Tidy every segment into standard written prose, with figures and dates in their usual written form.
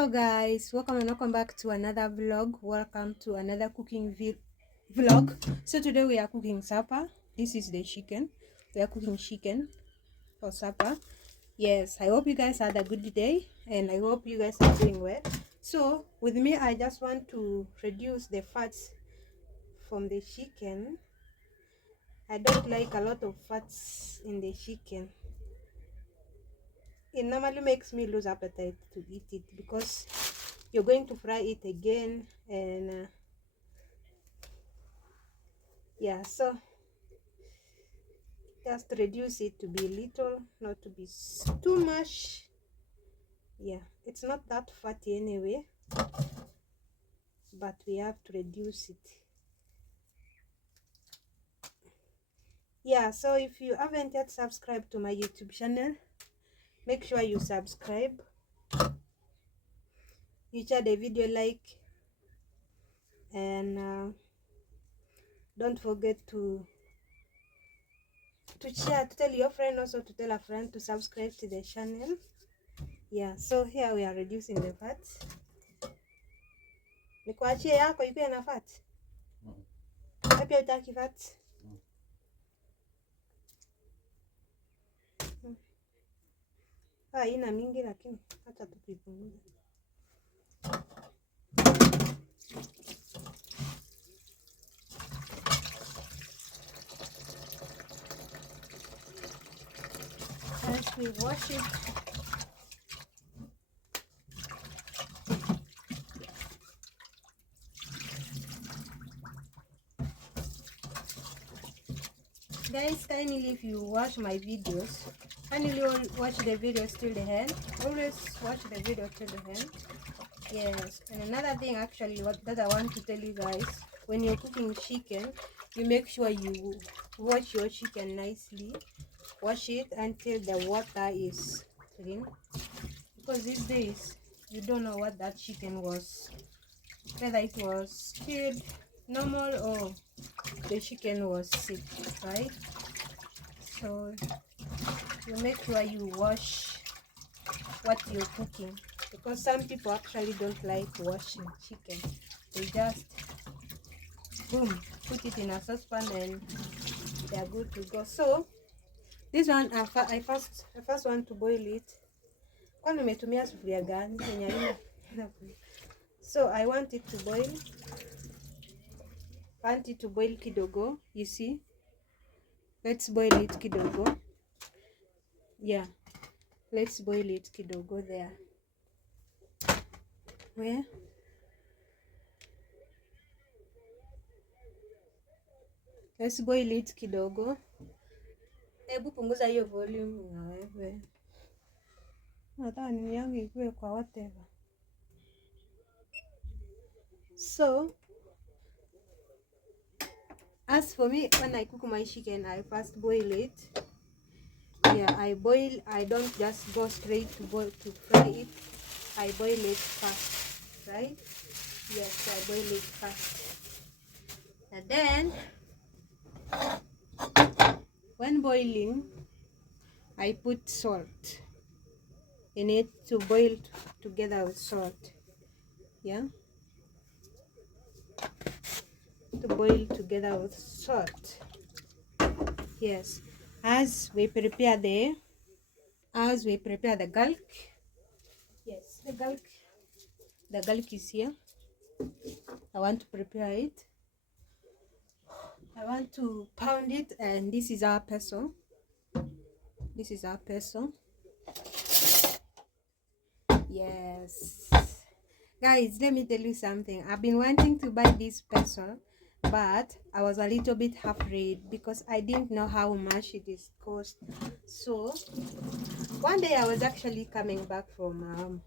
Hello guys, welcome and welcome back to another vlog. Welcome to another cooking vlog. So today we are cooking supper. This is the chicken. We are cooking chicken for supper. Yes, I hope you guys had a good day and I hope you guys are doing well. So with me, I just want to reduce the fats from the chicken. I don't like a lot of fats in the chicken. It normally makes me lose appetite to eat it because you're going to fry it again, and yeah, so just reduce it to be little, not to be too much. Yeah, it's not that fatty anyway, but we have to reduce it. Yeah, so if you haven't yet subscribed to my YouTube channel, make sure you subscribe. You share the video, like, and don't forget to share, to tell your friend, also to tell a friend to subscribe to the channel. Yeah, so here we are reducing the fat. Nikuachie yako ikuwe na fat. Wapi utaki fat? Ina mingi lakini acha tukipunguza. As we wash it, guys, kindly if you watch my videos, kindly watch the videos till the end. Always watch the video till the end. Yes, and another thing actually that I want to tell you guys, when you're cooking chicken, you make sure you wash your chicken nicely. Wash it until the water is clean, because these days you don't know what that chicken was, whether it was killed normal or the chicken was sick, right? So you make sure you wash what you're cooking, because some people actually don't like washing chicken. They just boom, put it in a saucepan and they are good to go. So this one I first want to boil it. So I want it to boil. I want it to boil kidogo. You see, let's boil it kidogo. Yeah, let's boil it kidogo there. Where? Let's boil it kidogo. Hebu punguza hiyo volume na wewe. Nataka nini yangu ikuwe kwa whatever. So as for me, when I cook my chicken, I first boil it. Yeah, I don't just go straight to fry it. I boil it first, right? Yes, I boil it first. And then when boiling, I put salt in it to boil together with salt. Yeah, to boil together with salt. Yes, as we prepare the gulk. Yes, the gulk is here. I want to prepare it. I want to pound it, and this is our peso. This is our peso. Yes, guys, let me tell you something. I've been wanting to buy this peso, but I was a little bit afraid because I didn't know how much it is cost. So one day I was actually coming back from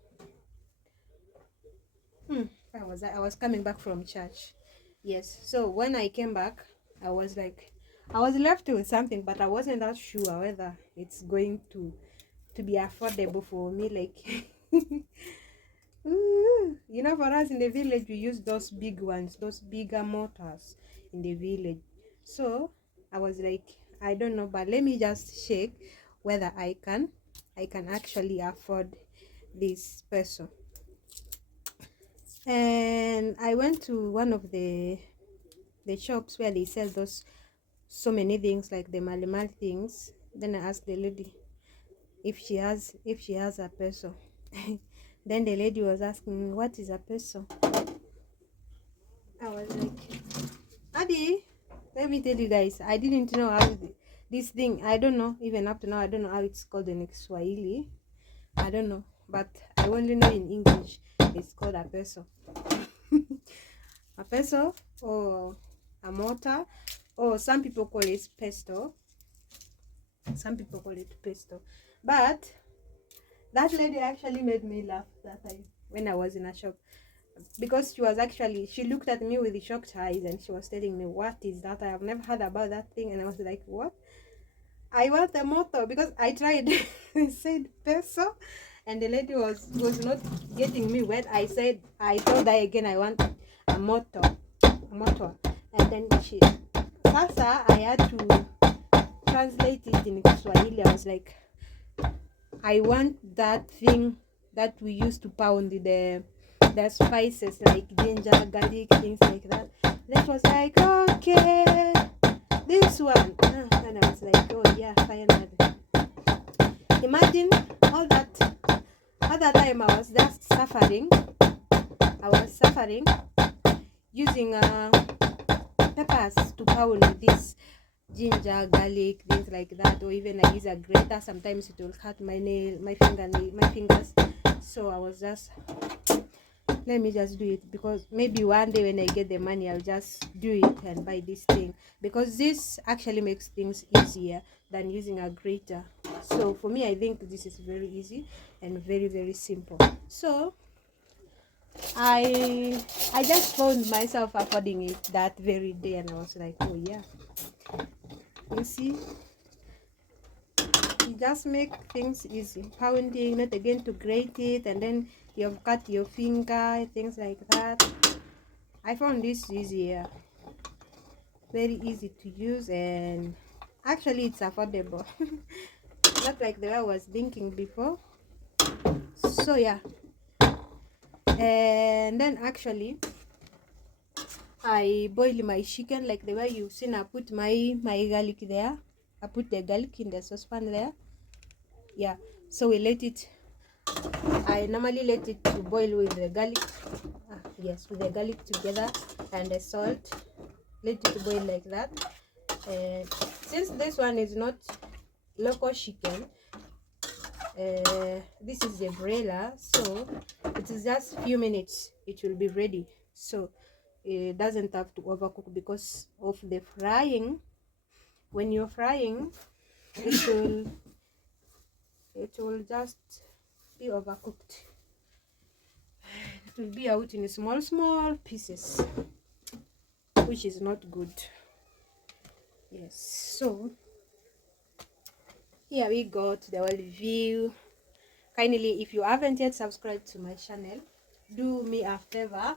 I was coming back from church. Yes, so when I came back, I was left with something, but I wasn't that sure whether it's going to be affordable for me. Like you know, for us in the village, we use those big ones, those bigger mortars in the village. So I was like, I don't know, but let me just check whether I can actually afford this peso. And I went to one of the shops where they sell those so many things like the malimal things. Then I asked the lady if she has a peso. Then the lady was asking me, what is a peso? I was like, Abby, let me tell you guys, I didn't know how this thing, I don't know, even up to now, I don't know how it's called in Swahili. I don't know, but I only know in English it's called a peso. A peso, or a mortar, or some people call it pesto. Some people call it pesto. But that lady actually made me laugh that time when I was in a shop, because she looked at me with the shocked eyes and she was telling me, what is that? I have never heard about that thing. And I was like, what? I want a motor, because I tried. I said peso, and the lady was not getting me wet. I told her again, I want a motor. And then Sasa, I had to translate it in Swahili. I was like, I want that thing that we used to pound the spices like ginger, garlic, things like that. That was like, okay, this one. And I was like, oh yeah, finally. Imagine all that other time I was just suffering. I was suffering using peppers to pound this ginger, garlic, things like that, or even I use a grater. Sometimes it will cut my fingers. So I was just, let me just do it, because maybe one day when I get the money, I'll just do it and buy this thing, because this actually makes things easier than using a grater. So for me, I think this is very easy and very, very simple. So I just found myself affording it that very day, and I was like, oh yeah, you see, you just make things easy, pounding, not again to grate it and then you've cut your finger, things like that. I found this easier, very easy to use, and actually it's affordable. Not like the way I was thinking before. So yeah, and then actually I boil my chicken like the way you've seen. I put my garlic there. I put the garlic in the saucepan there. Yeah, so we let it, I normally let it to boil with the garlic. Yes, with the garlic together and the salt. Let it boil like that. And since this one is not local chicken, this is the broiler, so it is just few minutes it will be ready. So it doesn't have to overcook because of the frying. When you're frying, it will just be overcooked. It will be out in small pieces, which is not good. Yes, so here we go to the world view. Kindly, if you haven't yet subscribed to my channel, do me a favor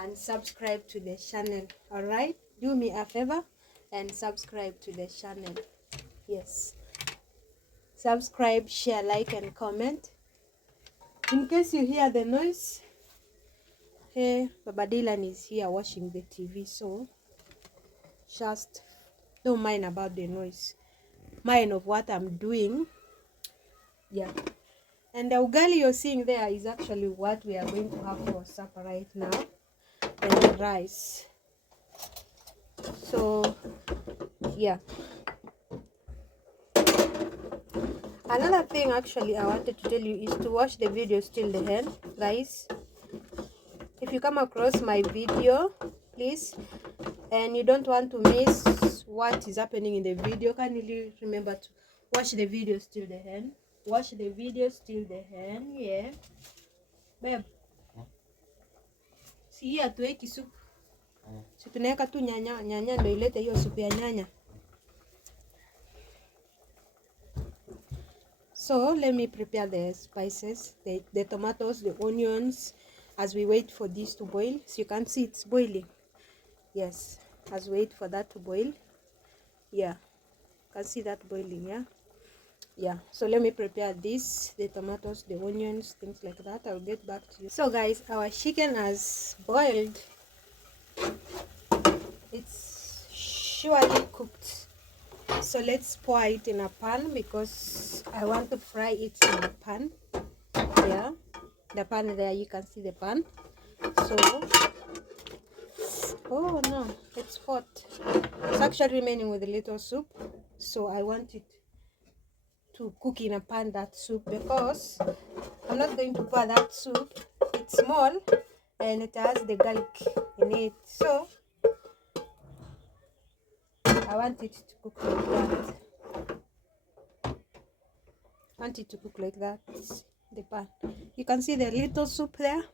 and subscribe to the channel. All right, do me a favor and subscribe to the channel. Yes, subscribe, share, like and comment. In case you hear the noise, hey, Baba Dylan is here watching the TV, so just don't mind about the noise, mind of what I'm doing. Yeah, and the ugali you're seeing there is actually what we are going to have for supper right now, and the rice. So yeah, another thing actually I wanted to tell you is to watch the video till the end, guys. If you come across my video, please, and you don't want to miss what is happening in the video, can you remember to watch the videos till the end? Watch the videos till the end. Yeah, babe, si hii hatuweki supu, si tunaweka tu nyanya ndio ilete hiyo supu ya nyanya. So let me prepare the spices, the tomatoes, the onions, as we wait for this to boil. So you can see it's boiling. Yes, as we wait for that to boil. Yeah, you can see that boiling. Yeah, Yeah, so let me prepare this, the tomatoes, the onions, things like that. I'll get back to you. So guys, our chicken has boiled. It's surely cooked. So let's pour it in a pan because I want to fry it in a pan. Yeah, the pan there, you can see the pan. So, oh no, it's hot. It's actually remaining with a little soup. So I want it to cook in a pan, that soup, because I'm not going to pour that soup. It's small and it has the garlic in it. So I want it to cook like that. I want it to cook like that. The pan. You can see the little soup there.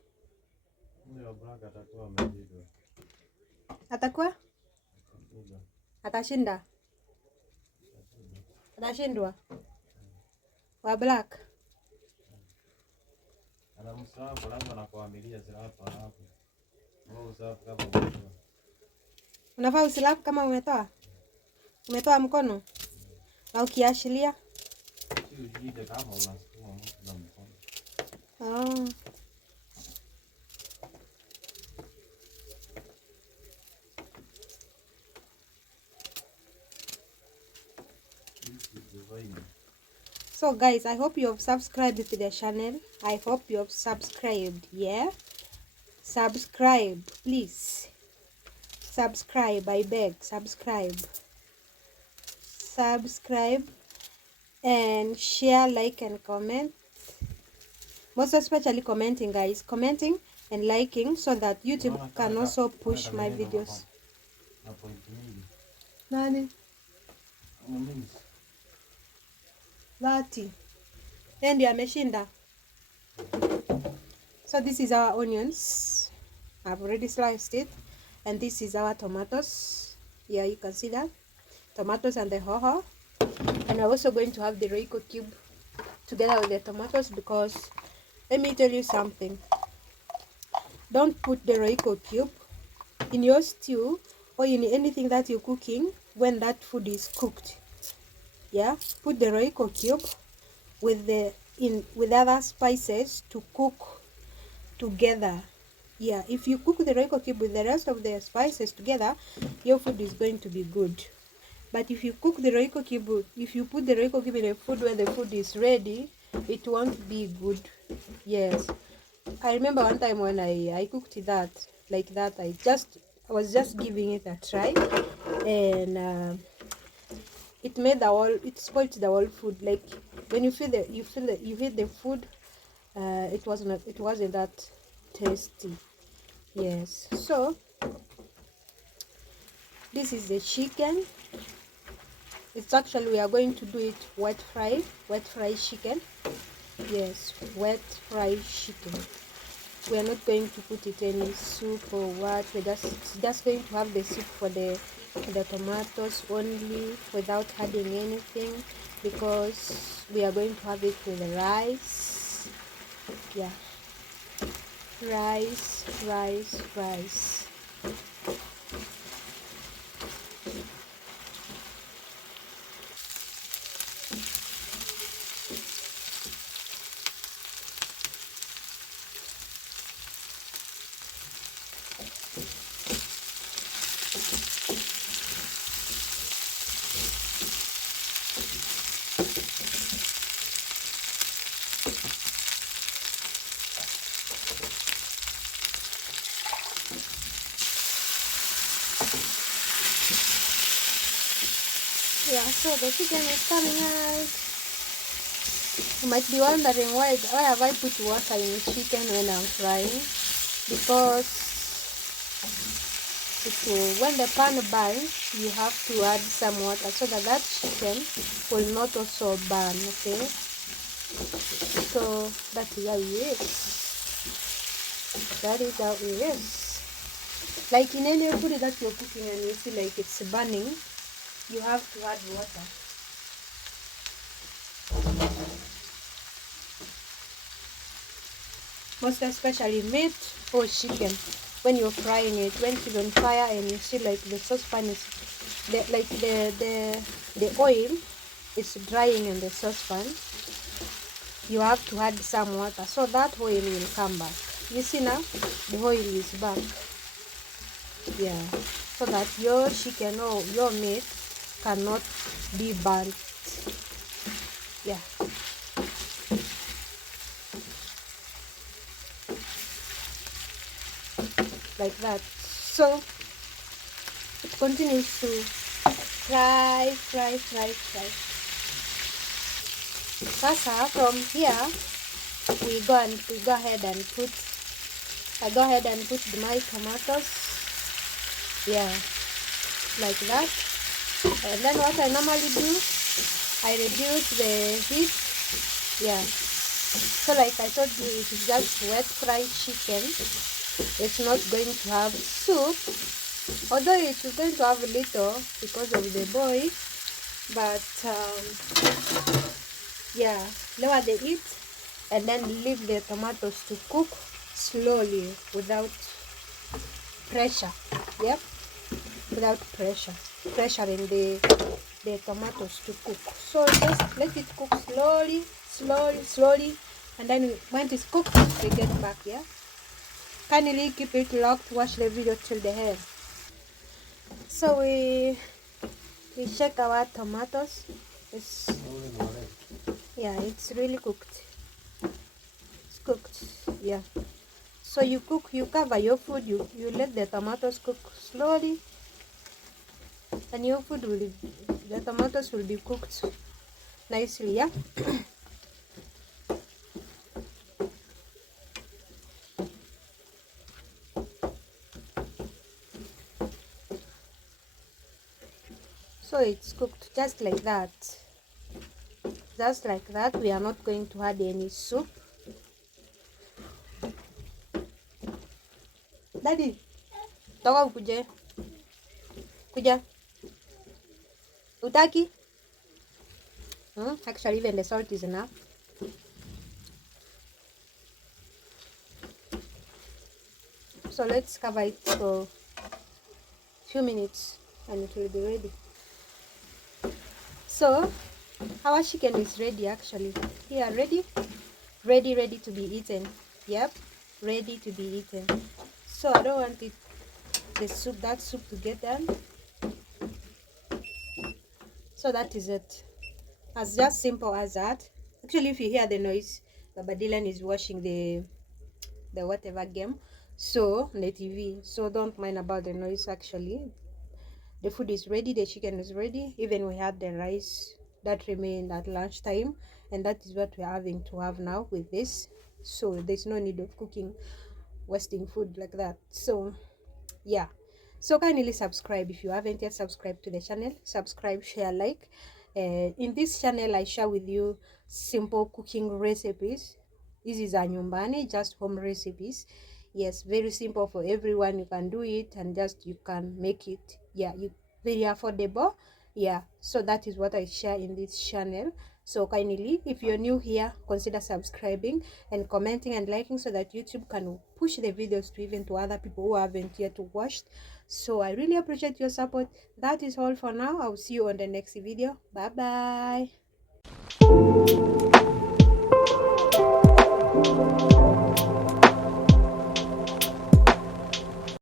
Atakuwa? Atashinda? Atashindwa? Wa black? Unafaa usilapu kama umetoa mkono na ukiashilia. Oh. So guys, I hope you have subscribed to the channel. I hope you have subscribed. Yeah, subscribe, please. Subscribe, I beg. Subscribe and share, like and comment. Most especially commenting, guys. Commenting and liking so that YouTube can also push my videos. Nani? 30. And ameshinda. So this is our onions. I've already sliced it. And this is our tomatoes. Yeah, you can see that. Tomatoes and the hoho. And I'm also going to have the Royco cube together with the tomatoes because let me tell you something. Don't put the Royco cube in your stew or in anything that you're cooking when that food is cooked. Yeah, put the Royco cube with other spices to cook together. Yeah, if you cook the Royco cube with the rest of the spices together, your food is going to be good. But if you cook the Royco cube, if you put the Royco cube in a food where the food is ready, it won't be good. Yes, I remember one time when I cooked that like that. I was just giving it a try, and it spoiled the whole food. Like when you eat the food, it wasn't that tasty. Yes, so this is the chicken. It's actually, we are going to do it wet fried chicken. Yes, wet fried chicken. We are not going to put it any soup or what. It's just going to have the soup for the tomatoes only, without adding anything, because we are going to have it with rice. Yeah, rice. Yeah, so the chicken is coming out. You might be wondering why have I put water in the chicken when I'm frying? Because when the pan burns, you have to add some water so that chicken will not also burn. Okay, so that is how it is. That is how it is. Like in any food that you're cooking and you see like it's burning, you have to add water. Most especially meat or chicken, when you're frying it, when it's on fire and you see like the saucepan is the oil it's drying in the saucepan, you have to add some water so that oil will come back. You see now the oil is back. Yeah, so that your chicken or your meat cannot be burnt. Yeah, like that. So it continues to fry. Sasa from here we go ahead and put my tomatoes. Yeah, like that. And then what I normally do, I reduce the heat. Yeah, so like I told you, it is just wet fried chicken. It's not going to have soup, although it's going to have a little because of the boy. But yeah, lower the heat and then leave the tomatoes to cook slowly without pressure. Yep, without pressuring the tomatoes to cook. So just let it cook slowly, and then when it's cooked we get back. Yeah, kindly keep it locked, watch the video till the end. So we check our tomatoes. It's, yeah, it's really cooked. It's cooked. Yeah, so you cover your food, you let the tomatoes cook slowly, and your food will, the tomatoes will be cooked nicely. Yeah. So it's cooked just like that. Just like that. We are not going to add any soup. Daddy, toka ukuje. Kuja. Utaki? Actually, even the salt is enough. So let's cover it for a few minutes and it will be ready. So our chicken is ready actually. Here, ready to be eaten. Yep, ready to be eaten. So I don't want that soup to get done. So that is it. As just simple as that. Actually, if you hear the noise, Baba Dylan is watching the whatever game, so on the TV. So don't mind about the noise. Actually, the food is ready, the chicken is ready. Even we had the rice that remained at lunchtime, and that is what we're having to have now with this. So there's no need of cooking, wasting food like that. So yeah, so kindly subscribe if you haven't yet subscribed to the channel. Subscribe, share, like. In this channel I share with you simple cooking recipes. This is a nyumbani, just home recipes. Yes, very simple for everyone. You can do it and just you can make it. Yeah, you very affordable. Yeah, so that is what I share in this channel. So kindly, if you're new here, consider subscribing and commenting and liking so that YouTube can push the videos to even to other people who haven't yet watched. So I really appreciate your support. That is all for now. I'll see you on the next video. Bye bye.